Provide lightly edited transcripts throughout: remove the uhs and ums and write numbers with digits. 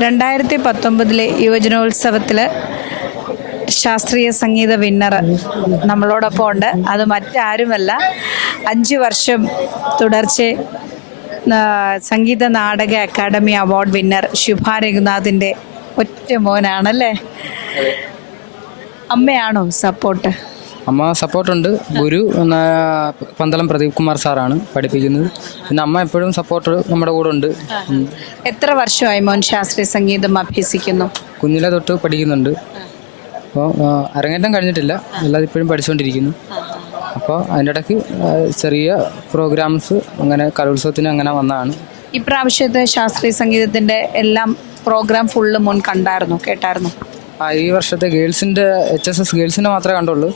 2019 യുവജനോത്സവത്തിൽ ശാസ്ത്രീയ സംഗീത വിന്നർ നമ്മളോടൊപ്പം ഉണ്ട്. അത് മറ്റാരുമല്ല, 5 വർഷം തുടർച്ച Sangeetha Nataka academy award winner ശുഭ രഘുനാഥിൻ്റെ ഒറ്റ മോനാണല്ലേ. അമ്മയാണോ സപ്പോർട്ട്? അമ്മ സപ്പോർട്ടുണ്ട്. ഗുരു പന്തളം പ്രദീപ് കുമാർ സാറാണ് പഠിപ്പിക്കുന്നത്. പിന്നെ അമ്മ എപ്പോഴും സപ്പോർട്ട് നമ്മുടെ കൂടെ ഉണ്ട്. എത്ര വർഷമായി മോൻ ശാസ്ത്രീയ സംഗീതം അഭ്യസിക്കുന്നു? കുഞ്ഞിലെ തൊട്ട് പഠിക്കുന്നുണ്ട്. അപ്പോൾ അരങ്ങേറ്റം കഴിഞ്ഞിട്ടില്ല, അല്ലാതെ ഇപ്പോഴും പഠിച്ചുകൊണ്ടിരിക്കുന്നു. അപ്പോൾ അതിൻ്റെ ഇടയ്ക്ക് ചെറിയ പ്രോഗ്രാംസ് അങ്ങനെ കലോത്സവത്തിന് അങ്ങനെ വന്നതാണ്. ഇപ്രാവശ്യത്തെ ശാസ്ത്രീയ സംഗീതത്തിൻ്റെ എല്ലാം പ്രോഗ്രാം ഫുള്ള് മോൻ കണ്ടായിരുന്നു, കേട്ടായിരുന്നു? ഈ വർഷത്തെ ഗേൾസിൻ്റെ HSS ഗേൾസിൻ്റെ മാത്രമേ കണ്ടുള്ളൂ.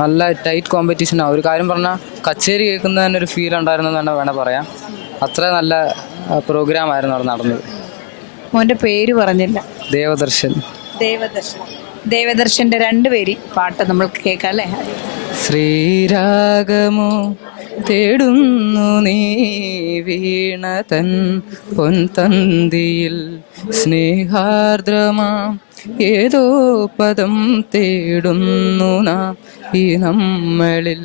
നല്ല ടൈറ്റ് കോമ്പറ്റീഷനാണ്. ഒരു കാര്യം പറഞ്ഞാൽ കച്ചേരി കേൾക്കുന്നതിന് ഒരു ഫീൽ ഉണ്ടായിരുന്നെന്ന് തന്നെ വേണേൽ പറയാം. അത്ര നല്ല പ്രോഗ്രാമായിരുന്നു അവിടെ നടന്നത്. മോൻ്റെ പേര് പറഞ്ഞില്ല. ദേവദർശൻ. ദേവദർശൻ്റെ 2 പേര് പാട്ട് നമ്മൾ കേൾക്കാം അല്ലേ? ശ്രീരാഗമോ തേടുന്നു നീ വീണ തൻ പൊൻതന്തിയിൽ, സ്നേഹാർദ്രമാം ഏതോ പദം തേടുന്നു നാം ഈ നമ്മളിൽ.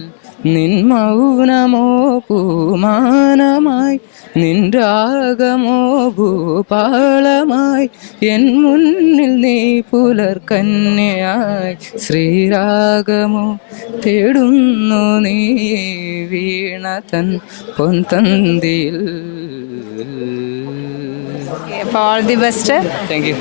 നിൻ മൗനമോ പൂമാനമായി, നിൻ രാഗമോ ഭൂപാളമായി, എൻ മുന്നിൽ നീ പുലർകന്യയായി. ശ്രീരാഗമോ തേടുന്നു നീ വീണ തൻ പൊൻതന്തിയിൽ. All the best. Thank U.